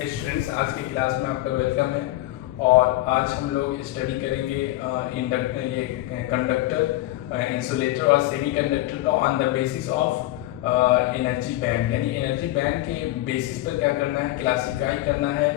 Students, आज की class में आपका वेलकम है। और आज हम लोग स्टडी करेंगे ये कंडक्टर, इंसुलेटर और सेमी कंडक्टर का on the basis of energy band. यानी एनर्जी बैंड के बेसिस पर क्या करना है, क्लासिफाई करना है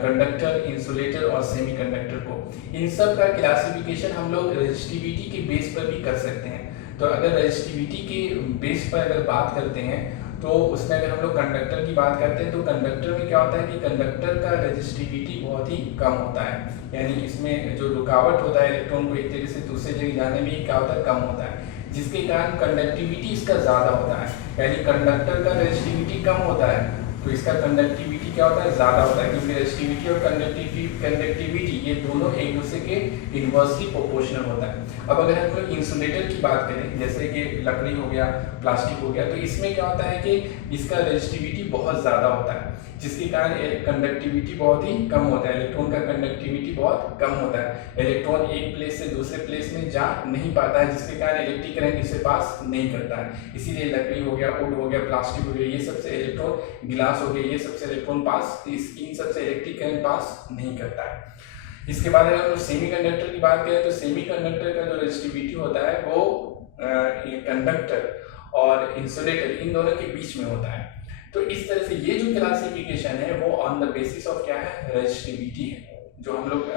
कंडक्टर, इंसुलेटर और सेमी कंडक्टर को। इन सब का क्लासिफिकेशन हम लोग रेजिस्टिविटी के बेस पर भी कर सकते हैं। तो अगर रेजिस्टिविटी के बेस पर अगर बात करते हैं तो उसमें अगर हम लोग कंडक्टर की बात करते हैं तो कंडक्टर में क्या होता है कि कंडक्टर का रेजिस्टिविटी बहुत ही कम होता है। यानी इसमें जो रुकावट होता है इलेक्ट्रॉन को एक जगह से दूसरे जगह जाने में क्या होता है, कम होता है, जिसके कारण कंडक्टिविटी इसका ज़्यादा होता है। यानी कंडक्टर का रेजिस्टिविटी कम होता है तो इसका कंडक्टिविटी क्या होता है, ज़्यादा होता है, क्योंकि रेजिस्टिविटी और कंडक्टिविटी ये दोनों एक दूसरे के इन्वर्सली प्रोपोर्शनल होता है। अब अगर हम लोग इंसुलेटर की बात करें, जैसे कि लकड़ी हो गया, प्लास्टिक हो गया, तो इसमें क्या होता है कि इसका रेजिस्टिविटी बहुत ज़्यादा होता है, जिसके कारण कंडक्टिविटी बहुत ही कम होता है। इलेक्ट्रॉन का कंडक्टिविटी बहुत कम होता है। इलेक्ट्रॉन एक प्लेस से दूसरे प्लेस में जा नहीं पाता है, जिसके कारण इलेक्ट्रिक करंट इसे पास नहीं करता है। इसीलिए लकड़ी हो गया, वुड हो गया, प्लास्टिक हो गया, ये सबसे इलेक्ट्रॉन, गिलास हो गया, ये सबसे इलेक्ट्रॉन पास, इन सबसे इलेक्ट्रिक करंट पास नहीं करता है। इसके बाद अगर हम सेमी कंडक्टर की बात करें तो सेमी कंडक्टर का जो रेजिस्टिविटी होता है वो कंडक्टर और इंसुलेटर इन दोनों के बीच में होता है। तो इस तरह से ये जो क्लासिफिकेशन है वो ऑन द बेसिस ऑफ क्या है, रेजिस्टिविटी है, जो हम लोग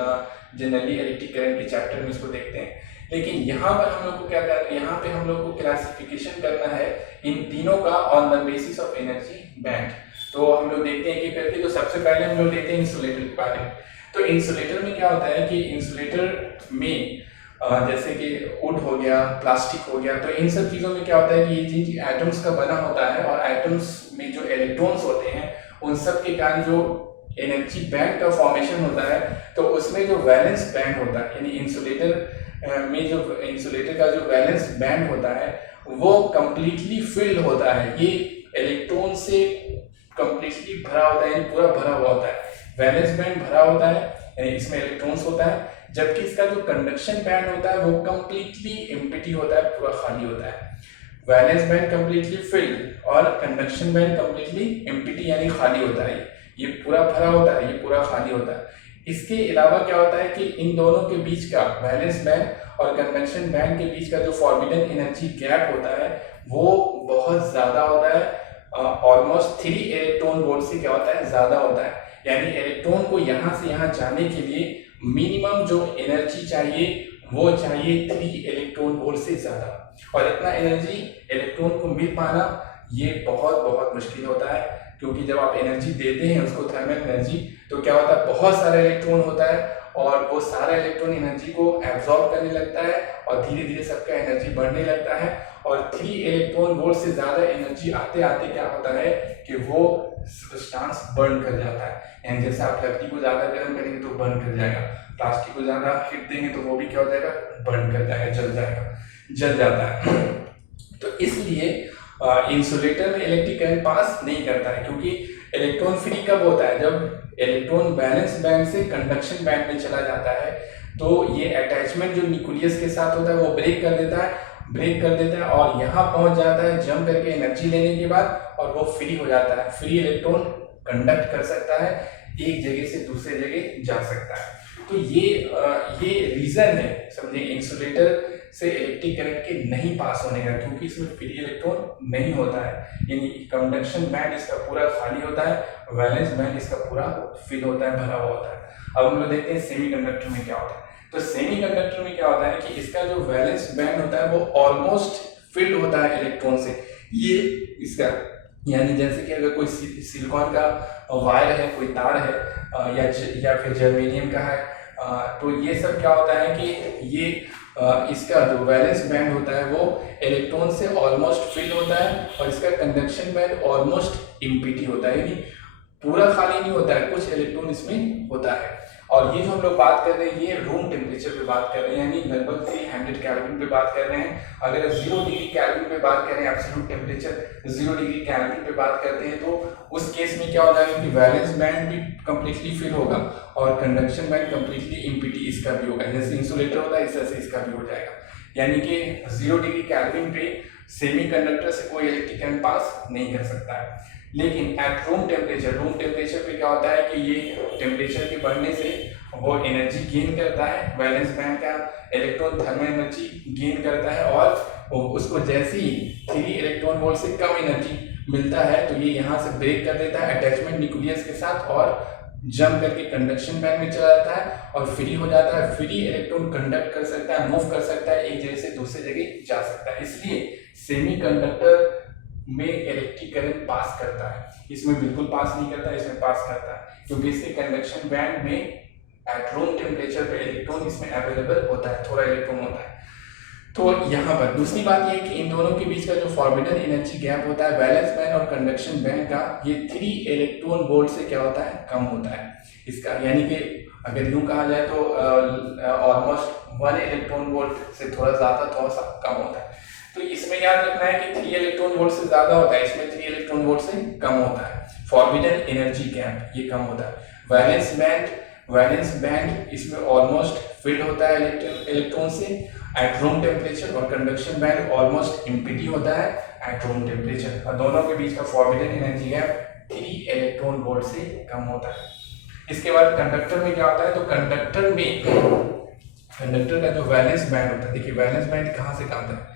जनरली इलेक्ट्रिक करंट के चैप्टर में इसको देखते हैं। लेकिन यहाँ पर हम लोग को क्या करना है, यहाँ पे हम लोग को क्लासिफिकेशन करना है इन तीनों का on the basis of energy band. तो हम लोग देखते हैं कि करके, तो सबसे पहले हम लोग देखते हैं इंसुलेटर के बारे में। तो इंसुलेटर में क्या होता है कि इंसुलेटर में जैसे कि वुड हो गया, प्लास्टिक हो गया, तो इन सब चीज़ों में क्या होता है कि ये चीज एटम्स का बना होता है, और एटम्स में जो इलेक्ट्रॉन्स होते हैं उन सब के कारण जो एनर्जी बैंड का फॉर्मेशन होता है, तो उसमें जो वैलेंस बैंड होता है, यानी इंसुलेटर में जो इंसुलेटर का जो वैलेंस बैंड होता है वो कंप्लीटली फिल्ड होता है। ये इलेक्ट्रॉन से कंप्लीटली भरा होता है, पूरा भरा हुआ होता है। वैलेंस बैंड भरा होता है, यानी इसमें इलेक्ट्रॉन्स होता है, जबकि इसका जो कंडक्शन बैंड होता है वो कंप्लीटली एम्प्टी होता है, पूरा खाली होता है। वैलेंस बैंड कंप्लीटली फिल्ड और कंडक्शन बैंड कंप्लीटली एम्प्टी यानी खाली होता है। ये पूरा भरा होता है, ये पूरा खाली होता है। इसके अलावा क्या होता है कि इन दोनों के बीच का, वैलेंस बैंड और कंडक्शन बैंड के बीच का जो फॉरबिडन एनर्जी गैप होता है वो बहुत ज्यादा होता है, ऑलमोस्ट 3 इलेक्ट्रॉन वोल्ट से क्या होता है, ज्यादा होता है। यानी इलेक्ट्रॉन को यहाँ से यहाँ जाने के लिए मिनिमम जो एनर्जी चाहिए वो चाहिए 3 इलेक्ट्रॉन वोल्ट से ज्यादा, और इतना एनर्जी इलेक्ट्रॉन को मिल पाना ये बहुत बहुत मुश्किल होता है। क्योंकि जब आप एनर्जी देते हैं उसको, थर्मल एनर्जी, तो क्या होता है, बहुत सारा इलेक्ट्रॉन होता है और वो सारा इलेक्ट्रॉन एनर्जी को एब्जॉर्ब करने लगता है और धीरे धीरे सबका एनर्जी बढ़ने लगता है। और 3 इलेक्ट्रॉन वोल्ट से ज्यादा एनर्जी आते आते क्या होता है कि वो सब्सटेंस बर्न कर जाता है। यानी जैसे आप लकड़ी को ज्यादा गर्म करेंगे तो बर्न कर जाएगा, प्लास्टिक को ज्यादा हीट देंगे तो वो भी क्या हो जाएगा, बर्न कर जाएगा, जल जाएगा, जल जाता है। तो इसलिए इंसुलेटर में इलेक्ट्रिक करंट पास नहीं करता है, क्योंकि इलेक्ट्रॉन फ्री कब होता है, जब इलेक्ट्रॉन वैलेंस बैंड से कंडक्शन बैंड में चला जाता है। तो ये अटैचमेंट जो न्यूक्लियस के साथ होता है वो ब्रेक कर देता है और यहाँ पहुंच जाता है जंप करके एनर्जी लेने के बाद, और वो फ्री हो जाता है। फ्री इलेक्ट्रॉन कंडक्ट कर सकता है, एक जगह से दूसरे जगह जा सकता है। तो ये रीजन है, समझे, इंसुलेटर से इलेक्ट्रिक करंट के नहीं पास होने का, क्योंकि इसमें फ्री इलेक्ट्रॉन नहीं होता है। यानी कंडक्शन बैंड इसका पूरा खाली होता है, वैलेंस बैंड इसका पूरा फिल होता है, भरा हुआ होता है। अब हम लोग देखते हैं सेमी कंडक्टर में क्या होता है। तो सेमी कंडक्टर में क्या होता है कि इसका जो वैलेंस बैंड होता है वो ऑलमोस्ट फिल्ड होता है इलेक्ट्रॉन से। ये इसका, यानी जैसे कि अगर कोई सिलिकॉन का वायर है, कोई तार है, या फिर जर्मेनियम का है, तो ये सब क्या होता है कि ये इसका जो वैलेंस बैंड होता है वो इलेक्ट्रॉन से ऑलमोस्ट फिल होता है, और इसका कंडक्शन बैंड ऑलमोस्ट एम्प्टी होता है, यानी पूरा खाली नहीं होता है, कुछ इलेक्ट्रॉन इसमें होता है। और ये जो हम लोग बात कर रहे हैं ये रूम टेम्परेचर पे बात कर रहे हैं, यानी लगभग 300 केल्विन पे बात कर रहे हैं। अगर 0 डिग्री केल्विन पे बात करें, एब्सोल्यूट टेम्परेचर 0 डिग्री केल्विन पे बात करते हैं, तो उस केस में क्या हो जाएगा कि वैलेंस बैंड भी कंप्लीटली फिल होगा और कंडक्शन बैंड कंप्लीटली एम्प्टी इसका भी होगा। जैसे इंसुलेटर होता है इस तरह से इसका भी हो जाएगा। यानी कि 0 डिग्री केल्विन पे सेमी कंडक्टर से कोई इलेक्ट्रिक करंट पास नहीं कर सकता है। लेकिन एट रूम टेम्परेचर पे क्या होता है कि ये टेम्परेचर के बढ़ने से वो एनर्जी गेन करता है, वैलेंस बैंड का इलेक्ट्रॉन थर्मल एनर्जी गेन करता है और उसको जैसे ही 3 इलेक्ट्रॉन वोल्ट से कम एनर्जी मिलता है तो ये यहाँ से ब्रेक कर देता है अटैचमेंट न्यूक्लियस के साथ और जंप करके कंडक्शन बैंड में चला जाता है और फ्री हो जाता है। फ्री इलेक्ट्रॉन कंडक्ट कर सकता है, मूव कर सकता है, एक जगह से दूसरे जगह जा सकता है। इसलिए सेमीकंडक्टर में इलेक्ट्रिक करंट पास करता है, इसमें बिल्कुल पास नहीं करता, इसमें पास करता है क्योंकि इसके कंडक्शन बैंड में एट रूम टेम्परेचर पे इलेक्ट्रॉन इसमें अवेलेबल होता है, थोड़ा इलेक्ट्रॉन होता है। तो यहाँ पर दूसरी बात यह है कि इन दोनों के बीच का जो फॉरबिडन एनर्जी गैप होता है वैलेंस बैंड और कंडक्शन बैंड का, ये 3 इलेक्ट्रॉन वोल्ट से क्या होता है, कम होता है इसका। यानी कि अगर यूं कहा जाए तो ऑलमोस्ट 1 इलेक्ट्रॉन वोल्ट से थोड़ा सा कम होता है। तो इसमें याद रखना है कि 3 इलेक्ट्रॉन वोल्ट से ज्यादा होता है, इसमें 3 इलेक्ट्रॉन वोल्ट से कम होता है। फॉरबिडन एनर्जी गैप ये कम होता है। वैलेंस बैंड इसमें ऑलमोस्ट फिल्ड होता है इलेक्ट्रॉन से एट रूम टेम्परेचर और कंडक्शन बैंड ऑलमोस्ट एम्प्टी होता है एट रूम टेम्परेचर और दोनों के बीच का forbidden energy gap 3 electron volt से कम होता है। इसके बाद कंडक्टर में क्या होता है, तो कंडक्टर का जो वैलेंस बैंड होता है, देखिए वैलेंस बैंड कहाँ से कहाँ तक,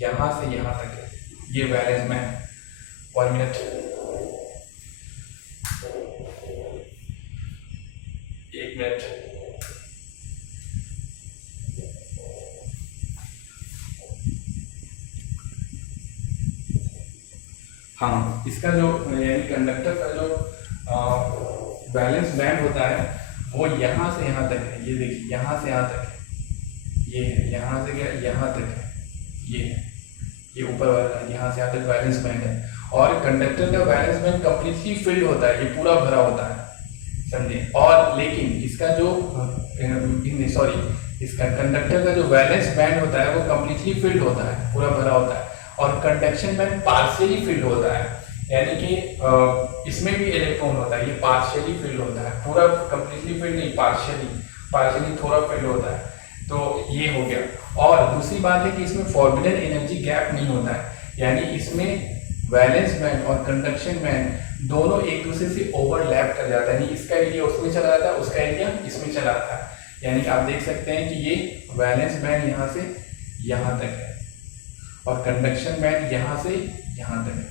यहाँ से यहाँ तक है, ये वैलेंस बैंड। 1 मिनट, एक मिनट, हाँ, इसका जो यानी कंडक्टर का जो वैलेंस बैंड होता है वो यहाँ से यहाँ तक है, ये देखिए यहाँ से यहाँ तक है, ये है, यहाँ से क्या यहाँ तक है, ये है, ये ऊपर वाला यहाँ से यहाँ तक वैलेंस बैंड है। और कंडक्टर का वैलेंस बैंड कंप्लीटली फिल्ड होता है, ये पूरा भरा होता है, समझे। और लेकिन इसका जो इसका कंडक्टर का जो वैलेंस बैंड होता है वो कंप्लीटली फिल्ड होता है, पूरा भरा होता है। और कंडक्शन बैंड पार्शियली फिल्ड होता है, यानी कि इसमें भी इलेक्ट्रॉन होता है, ये पार्शियली फिल्ड होता है, पूरा कंप्लीटली फिल्ड नहीं, पार्शियली थोड़ा फिल्ड होता है। तो ये हो गया। और दूसरी बात है कि इसमें फॉरबिडन एनर्जी गैप नहीं होता है, यानी इसमें वैलेंस बैंड और कंडक्शन बैंड दोनों एक दूसरे से ओवरलैप कर जाता है, यानी इसका एरिया उसमें चला जाता है, उसका एरिया इसमें चला जाता है। यानी कि आप देख सकते हैं कि ये वैलेंस बैंड यहाँ से यहाँ तक है और कंडक्शन बैंड यहाँ से यहाँ तक है,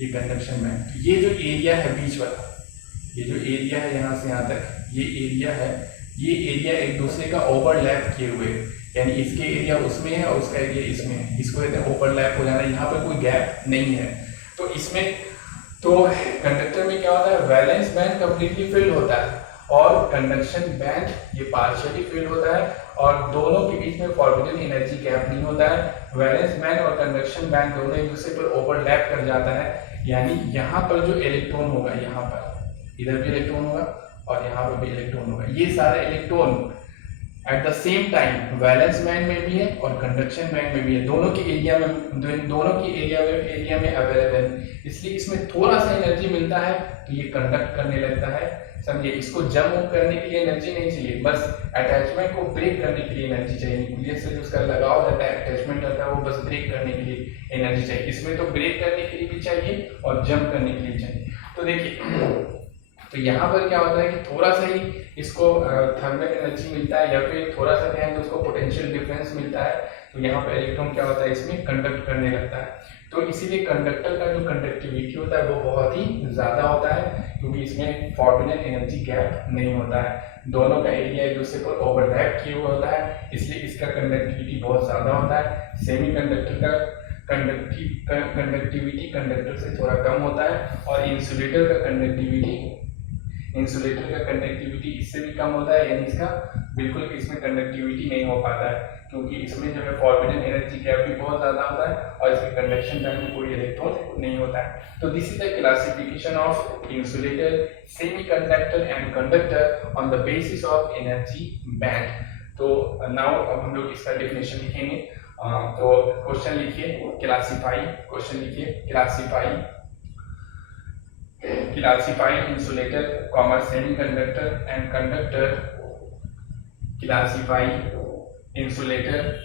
ये कंडक्शन बैंड। ये जो एरिया है बीच वाला, ये जो एरिया है यहाँ से यहाँ तक, ये एरिया है, ये एरिया एक दूसरे का ओवरलैप किए हुए, यानी इसके एरिया उसमें है और उसका एरिया इसमें है, इसको कहते हैं ओवरलैप हो जाना, यहाँ पर कोई गैप नहीं है। तो इसमें तो कंडक्टर में क्या होता है, वैलेंस बैंड कंप्लीटली फिल्ड होता है और कंडक्शन बैंड ये पार्शियली फिल्ड होता है और दोनों के बीच में फॉरबिडन एनर्जी गैप नहीं होता है। वैलेंस बैंड और कंडक्शन बैंड दोनों एक दूसरे पर ओवरलैप कर जाता है, यानी यहाँ पर जो इलेक्ट्रॉन होगा, यहाँ पर इधर भी इलेक्ट्रॉन होगा और यहाँ पर भी इलेक्ट्रॉन होगा, ये सारे electron at the same time valence band में भी है और कंडक्शन बैंड में भी है, दोनों के एरिया में अवेलेबल। इसलिए इसमें थोड़ा सा एनर्जी मिलता है तो ये कंडक्ट करने लगता है, समझे। इसको जंप करने के लिए एनर्जी नहीं चाहिए, बस अटैचमेंट को ब्रेक करने के लिए एनर्जी चाहिए। न्यूक्लियस से जो उसका लगाव रहता है, अटैचमेंट रहता है, वो बस ब्रेक करने के लिए एनर्जी चाहिए। इसमें तो ब्रेक करने के लिए भी चाहिए और जंप करने के लिए चाहिए। तो देखिए, तो यहाँ पर क्या होता है कि थोड़ा सा ही इसको थर्मल एनर्जी मिलता है या फिर थोड़ा सा कहें तो उसको पोटेंशियल डिफरेंस मिलता है, तो यहाँ पर इलेक्ट्रॉन क्या होता है, इसमें कंडक्ट करने लगता है। तो इसीलिए कंडक्टर का जो कंडक्टिविटी होता है वो बहुत ही ज़्यादा होता है, क्योंकि इसमें फॉरबिडन एनर्जी गैप नहीं होता है, दोनों का एरिया एक दूसरे पर ओवरलैप किया हुआ होता है, इसलिए इसका कंडक्टिविटी बहुत ज़्यादा होता है। सेमी कंडक्टर का कंडक्टिविटी कंडक्टर से थोड़ा कम होता है और इंसुलेटर का कंडक्टिविटी इससे भी कम होता है, यानी इसका बिल्कुल भी इसमें कंडक्टिविटी नहीं हो पाता है, क्योंकि इसमें जो है फॉरबिडन एनर्जी गैप भी बहुत ज़्यादा होता है और इसमें कंडक्शन बैंड में कोई इलेक्ट्रॉन नहीं होता है। तो this is the classification of insulator, semiconductor and conductor on the basis of energy band. तो नाउ अब हम लोग इसका डेफिनेशन लिखेंगे। तो क्वेश्चन लिखिए classify, classify insulator, semiconductor and conductor. Classify insulator,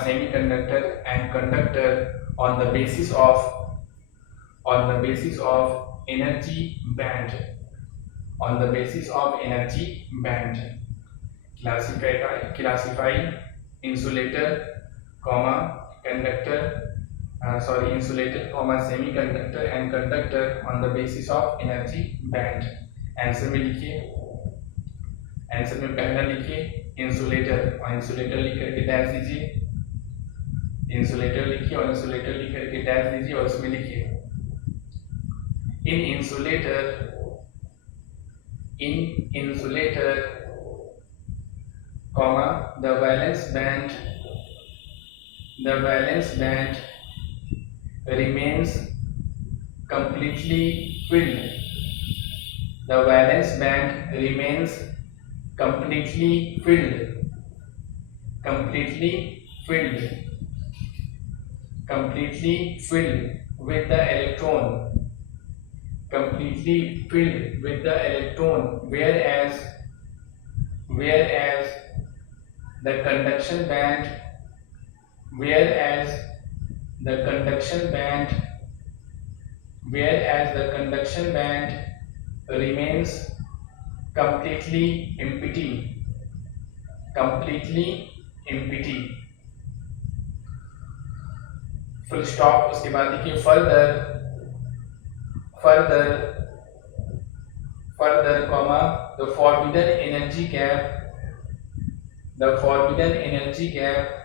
semiconductor and conductor on the basis of on the basis of energy band. On the basis of energy band, classify insulator, conductor, insulator, semiconductor and conductor on the basis of energy band. Answer में लिखिए, answer में पहला लिखिए insulator, और insulator लिख करके dash दीजिए, insulator लिखिए और इंसुलेटर लिख करके डैश दीजिए और उसमें लिखिए इन insulator, the valence band remains completely filled. The valence band remains completely filled. Completely filled with the electron. Completely filled with the electron, whereas the conduction band remains completely empty. Full stop. उसके बाद देखिए further, the forbidden energy gap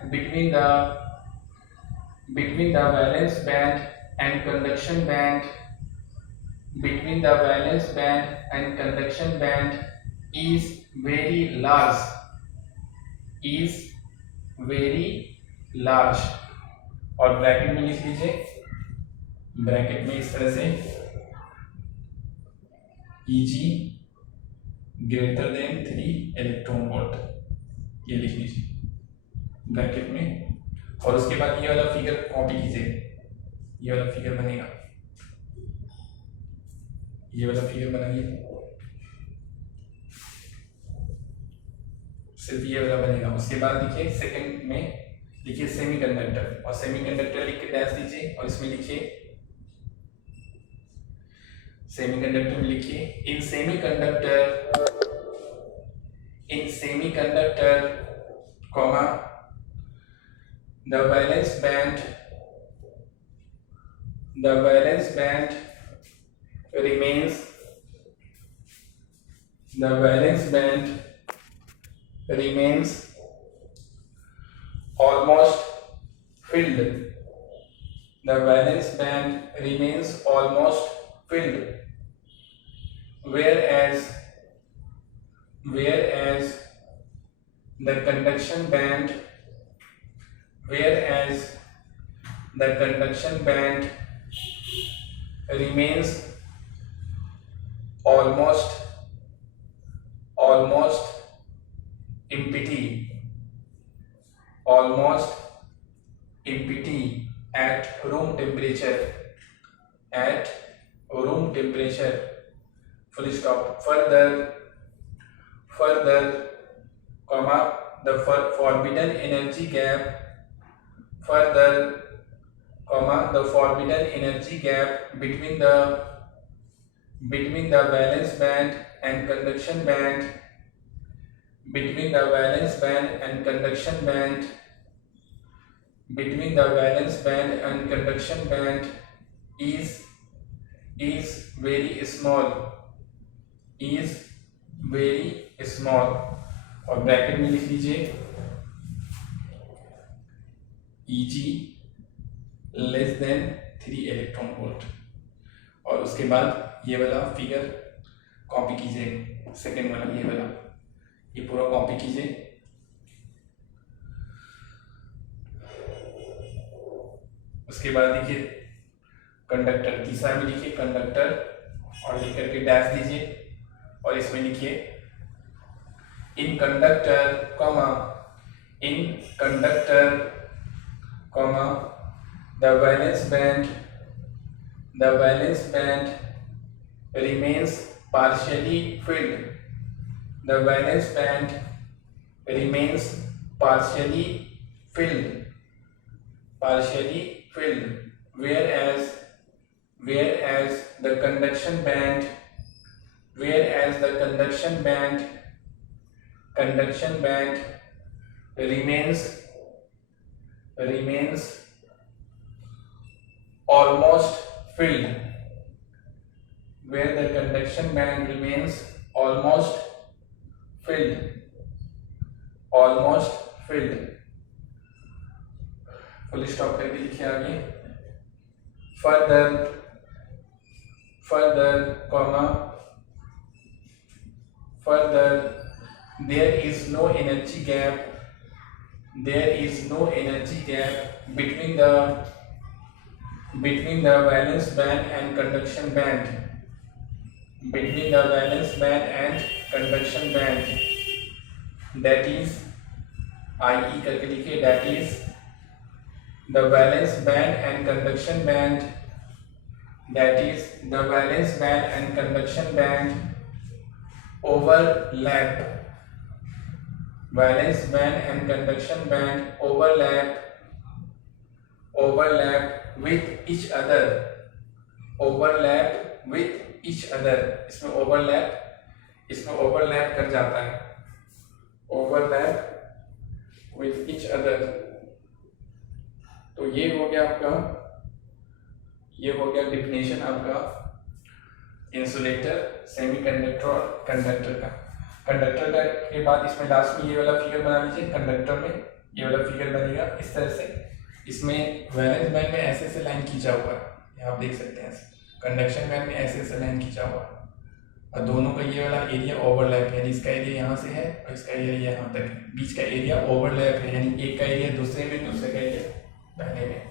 between the valence band and conduction band is very large. और bracket में लिख लीजिए, bracket में इस तरह से Eg greater than 3 electron volt, ये लिख लीजिए ब्रैकेट में। और उसके बाद ये वाला फिगर कॉपी कीजिए, ये वाला फिगर बनेगा, ये वाला फिगर बनाइए, सिर्फ ये वाला बनेगा। उसके बाद देखिए सेकंड में लिखिए सेमीकंडक्टर, और सेमीकंडक्टर लिख के डैश दीजिए और इसमें लिखिए सेमीकंडक्टर में लिखिए इन semiconductor the valence band remains almost filled. The valence band remains almost filled, whereas the conduction band remains almost empty at room temperature. Full stop. Further, the forbidden energy gap between the valence band and conduction band is very small. और bracket में लिख लीजिए Eg less than 3 electron volt. और उसके बाद ये वाला figure copy कीजिए, सेकेंड वाला ये वाला, ये पूरा कॉपी कीजिए। उसके बाद देखिए कंडक्टर, तीसरा में लिखिए कंडक्टर और लिख करके डैश दीजिए और इसमें लिखिए इन conductor, the valence band remains partially filled. The valence band remains partially filled, whereas whereas the conduction band remains almost filled, where the conduction band remains almost filled, full stop करके लिखिए आगे। further there is no energy gap between the valence band and conduction band, that is IE करके लिखिए, that is the valence band and conduction band overlap, with each other, इसमें overlap कर जाता है, overlap with each other। तो ये हो गया डिफिनेशन आपका इंसुलेटर, सेमीकंडक्टर और कंडक्टर का। कंडक्टर का के बाद इसमें लास्ट में ये वाला फिगर बना लीजिए। कंडक्टर में ये वाला फिगर बनेगा इस तरह से, इसमें वैलेंस बैंड में ऐसे लाइन खींचा हुआ है, आप देख सकते हैं। कंडक्शन बैंड में ऐसे लाइन खींचा हुआ है और दोनों का ये वाला एरिया ओवरलैप है, यानी इसका एरिया यहाँ से है और इसका एरिया यहाँ तक है, बीच का एरिया ओवरलैप है, यानी एक का एरिया दूसरे में, दूसरे का एरिया पहले में।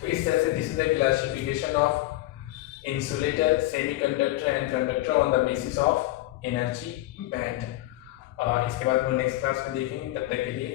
तो इस तरह से this is the classification of insulator, semiconductor and conductor on the basis of energy band. इसके बाद हम नेक्स्ट क्लास में देखेंगे, तब तक के लिए